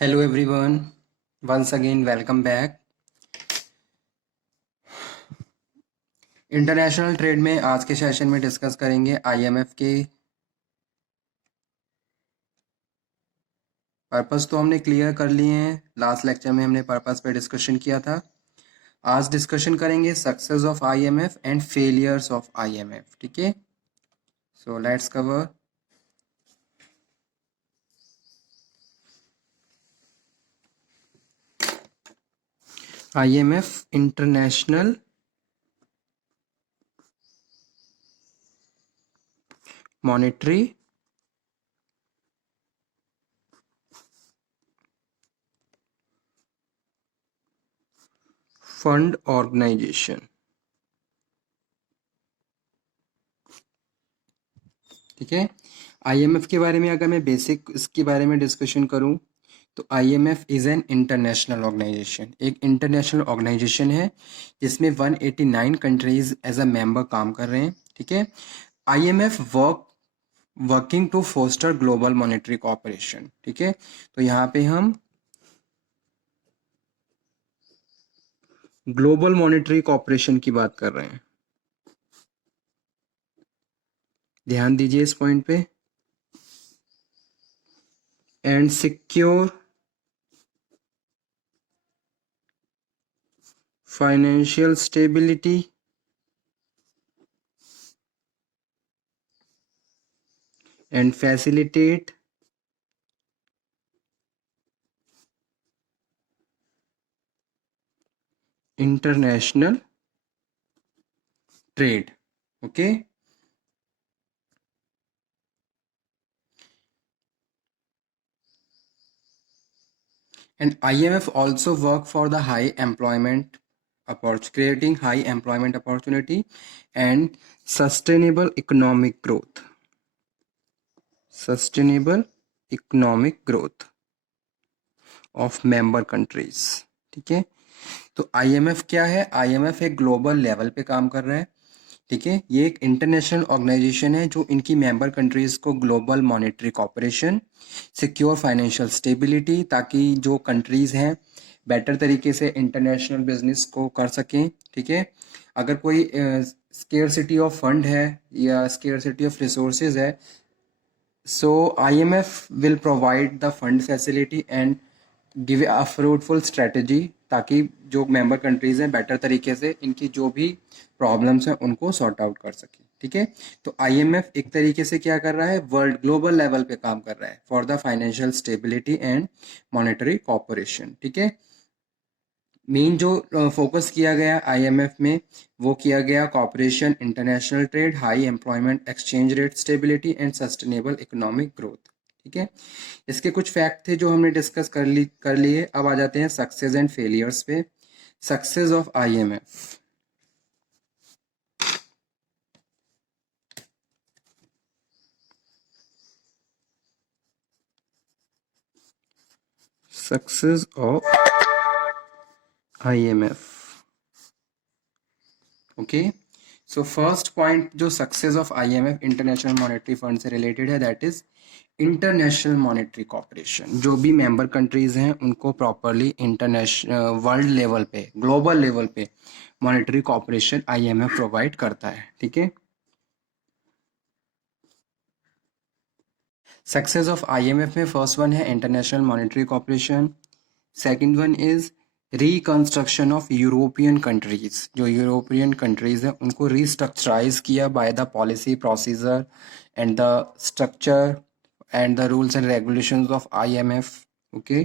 Hello everyone, once again welcome back. International trade में आज के सेशन में डिस्कस करेंगे आईएमएफ के पर्पस तो हमने क्लियर कर लिए हैं। लास्ट लेक्चर में हमने पर्पस पे डिस्कशन किया था। आज डिस्कशन करेंगे success of IMF and failures of IMF. ठीक है, so let's cover. IMF international monetary fund organisation. ठीक है, आईएमएफ के बारे में अगर मैं बेसिक इसके बारे में डिस्कशन करूं तो IMF is an international organisation, एक इंटरनेशनल ऑर्गेनाइजेशन है जिसमें 189 कंट्रीज एज अ मेंबर काम कर रहे हैं। ठीक है, IMF working to foster global monetary cooperation. ठीक है, तो यहाँ पे हम ग्लोबल मॉनेटरी कोऑपरेशन की बात कर रहे हैं, ध्यान दीजिए इस पॉइंट पे। And secure financial stability and facilitate international trade. Okay, and IMF also work for the high employment creating high employment opportunity and sustainable economic growth. Sustainable economic growth of member countries. ठीक है, तो IMF क्या है? IMF एक global level पे काम कर रहा है। ठीक है, ये एक इंटरनेशनल ऑर्गेनाइजेशन है जो इनकी मेंबर कंट्रीज को global monetary cooperation, secure financial stability, ताकि जो कंट्रीज हैं बेटर तरीके से इंटरनेशनल बिजनेस को कर सकें। ठीक है, अगर कोई स्केर्सिटी ऑफ फंड है या स्केर्सिटी ऑफ रिसोर्सेज है, so IMF will provide the fund facility and give a fruitful strategy ताकि जो मेंबर कंट्रीज हैं बेटर तरीके से इनकी जो भी प्रॉब्लम्स हैं उनको सॉर्ट आउट कर सके। ठीक है, तो आईएमएफ एक तरीके से क्या कर रहा है? वर्ल्ड ग्लोबल लेवल पे काम कर रहा है for the financial stability and monetary cooperation. ठीक है, मेन जो फोकस किया गया आईएमएफ में वो किया गया cooperation, international trade, high employment, exchange rate stability and sustainable economic growth. ठीक है, इसके कुछ फैक्ट थे जो हमने डिस्कस कर लिए। अब आ जाते हैं सक्सेस एंड फेलियर्स पे। Success of IMF. Success of IMF. Okay, so first point जो success of IMF international monetary fund से रिलेटेड है, that is international monetary cooperation. जो भी मेंबर कंट्रीज हैं उनको प्रॉपरली इंटरनेशनल वर्ल्ड लेवल पे, global level पे मॉनेटरी कॉपरेशन आईएमएफ प्रोवाइड करता है। ठीक है, सक्सेस ऑफ आईएमएफ में फर्स्ट वन है international monetary cooperation, second one is reconstruction of European countries. जो यूरोपियन कंट्रीज हैं उनको रिस्ट्रक्चराइज किया by the policy procedure and the structure and the rules and regulations of IMF. Okay,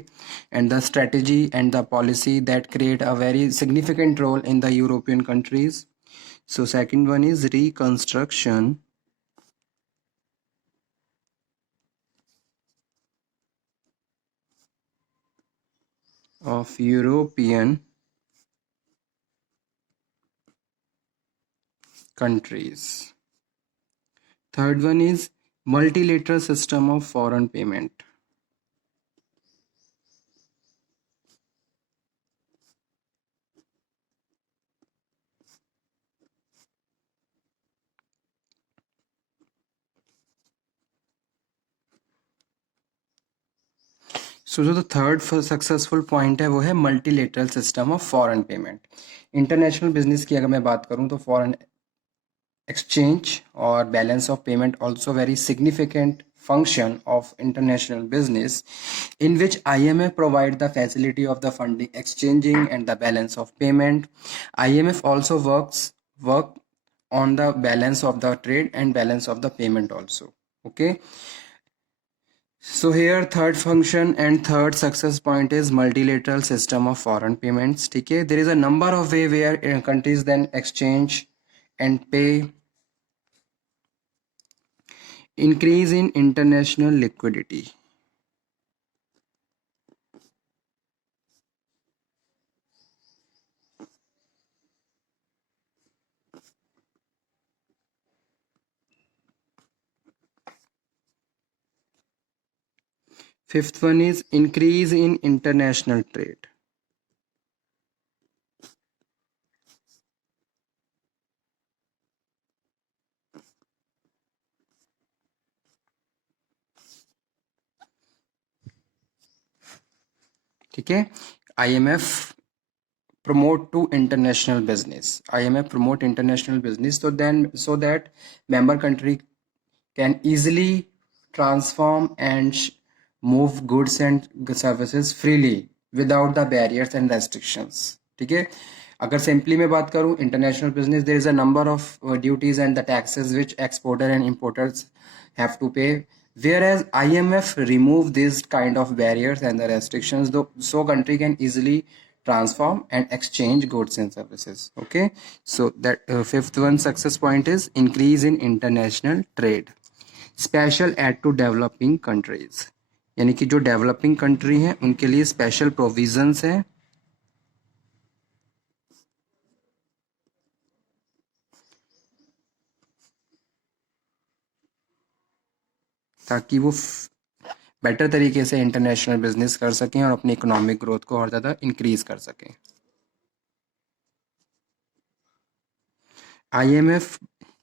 and the strategy and the policy that create a very significant role in the European countries. So second one is reconstruction of European countries. Third one is multilateral system of foreign payment. सो जो third successful point है वो है multilateral system of foreign payment. International business की अगर मैं बात करूं तो foreign exchange or balance of payment also very significant function of international business in which IMF provide the facility of the funding exchanging and the balance of payment. IMF also work on the balance of the trade and balance of the payment also. Okay, so here third function and third success point is multilateral system of foreign payments. Okay, there is a number of way where countries then exchange and pay. Increase in international liquidity. Fifth one is increase in international trade. ठीक है, IMF promote to international business. IMF promote international business so that member country can easily transform and move goods and services freely without the barriers and restrictions. ठीक है, अगर simply मैं बात करूं international business there is a number of duties and the taxes which exporter and importers have to pay, whereas IMF remove these kind of barriers and the restrictions though, so country can easily transform and exchange goods and services. Okay, so that fifth one success point is increase in international trade. Special aid to developing countries, यानी कि जो developing country हैं उनके लिए special provisions हैं ताकि वो better तरीके से इंटरनेशनल बिजनेस कर सकें और अपनी इकोनॉमिक ग्रोथ को और ज़्यादा इंक्रीज कर सकें. IMF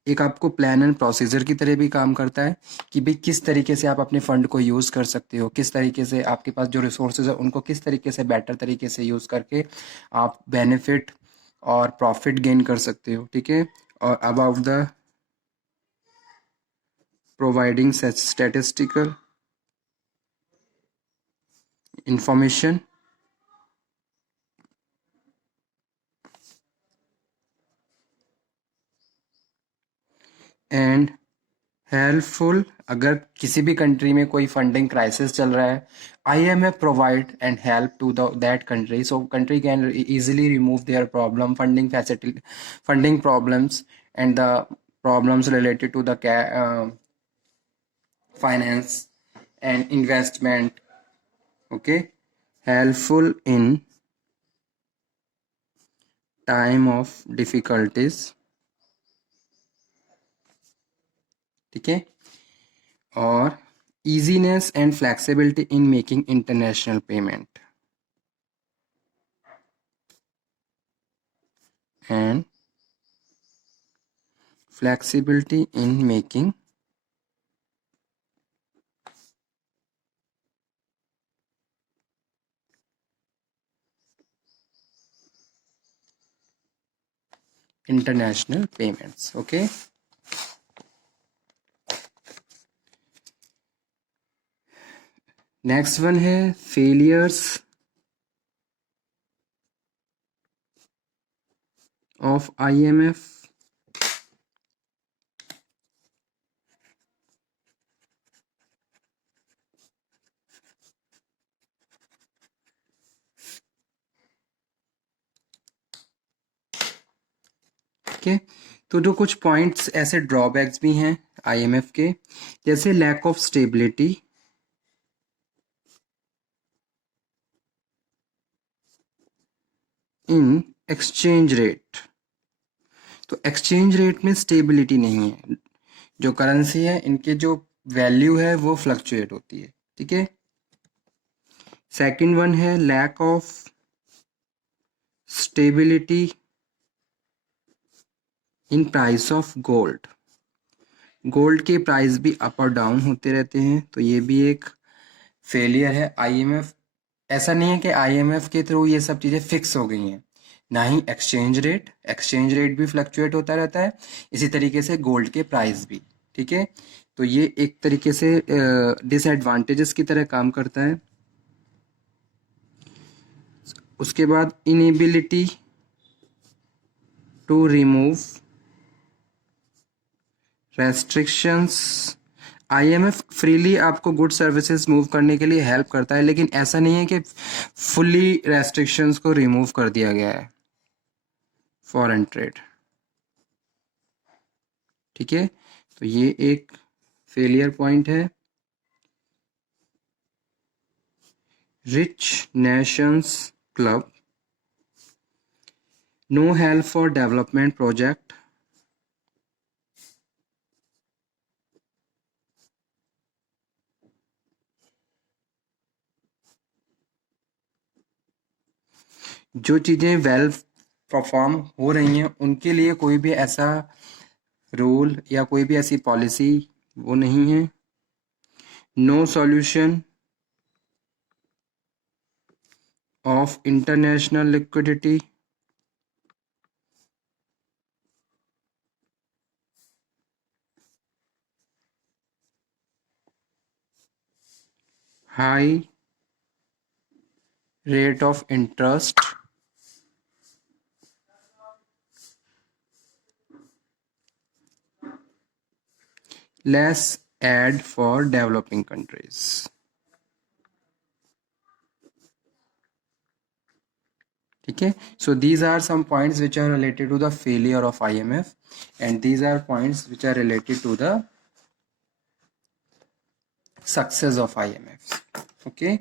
एक आपको प्लान एंड प्रोसीजर की तरह भी काम करता है कि भाई किस तरीके से आप अपने फंड को यूज़ कर सकते हो, किस तरीके से आपके पास जो रिसोर्सेज है उनको किस तरीके से बेटर तरीके से यूज़ करके आप बेनिफिट और प्रॉफिट गेन कर सकते हो. ठीक है, और about the providing such statistical information and helpful. अगर किसी भी कंट्री में कोई फंडिंग क्राइसिस चल रहा है, IMF provide and help to that country so country can easily remove their problem funding facility funding problems and the problems related to the finance and investment. Okay, helpful in time of difficulties. ठीक है, और easiness and flexibility in making international payment and flexibility in making international payments. Okay, next one है failures of IMF. ठीक, तो जो कुछ points ऐसे drawbacks भी हैं IMF के, जैसे lack of stability in exchange rate. तो एक्सचेंज रेट में स्टेबिलिटी नहीं है, जो करेंसी है इनके जो वैल्यू है वो फ्लक्चुएट होती है. ठीक है, सेकंड वन है lack of stability in price of gold. Gold के प्राइस भी अप और डाउन होते रहते हैं, तो ये भी एक फेलियर है. IMF ऐसा नहीं है कि आईएमएफ के थ्रू ये सब चीज़ें फिक्स हो गई हैं, ना ही एक्सचेंज रेट भी फ्लक्चुएट होता रहता है, इसी तरीके से गोल्ड के प्राइस भी। ठीक है, तो ये एक तरीके से डिसएडवांटेजेस की तरह काम करता है। उसके बाद inability to remove restrictions. IMF freely आपको गुड सर्विसेज मूव करने के लिए हेल्प करता है, लेकिन ऐसा नहीं है कि फुल्ली रेस्ट्रिक्शंस को रिमूव कर दिया गया है फॉरेन ट्रेड। ठीक है, तो ये एक फेलियर पॉइंट है। Rich nations club, no help for development project, जो चीज़ें वेल परफॉर्म हो रही हैं उनके लिए कोई भी ऐसा रूल या कोई भी ऐसी पॉलिसी वो नहीं है। No solution of international liquidity, high rate of interest, less aid for developing countries. ठीक है, so these are some points which are related to the failure of IMF, and these are points which are related to the success of IMF. Okay,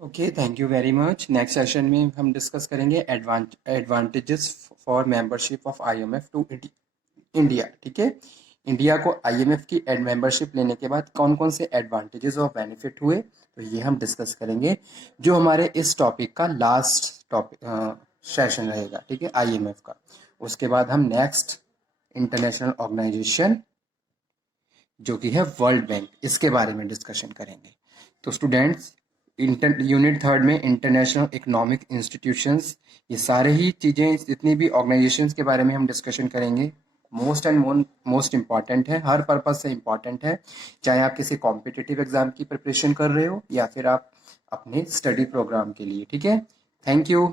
okay, thank you very much. Next session में हम discuss करेंगे advantages for membership of IMF to India. ठीक है, India को IMF की membership लेने के बाद कौन कौन से एडवांटेजेस और बेनिफिट हुए, तो ये हम डिस्कस करेंगे, जो हमारे इस टॉपिक का लास्ट टॉपिक सेशन रहेगा। ठीक है, IMF का। उसके बाद हम नेक्स्ट इंटरनेशनल ऑर्गेनाइजेशन जो कि है वर्ल्ड बैंक, इसके बारे में डिस्कशन करेंगे। तो स्टूडेंट्स, यूनिट थर्ड में इंटरनेशनल इकोनॉमिक इंस्टीट्यूशंस, ये सारे ही चीज़ें, जितनी भी ऑर्गेनाइजेशंस के बारे में हम डिस्कशन करेंगे, मोस्ट इम्पॉर्टेंट है, हर पर्पज से इम्पॉर्टेंट है, चाहे आप किसी कॉम्पिटिटिव एग्जाम की प्रिपरेशन कर रहे हो या फिर आप अपने स्टडी प्रोग्राम के लिए। ठीक है, थैंक यू।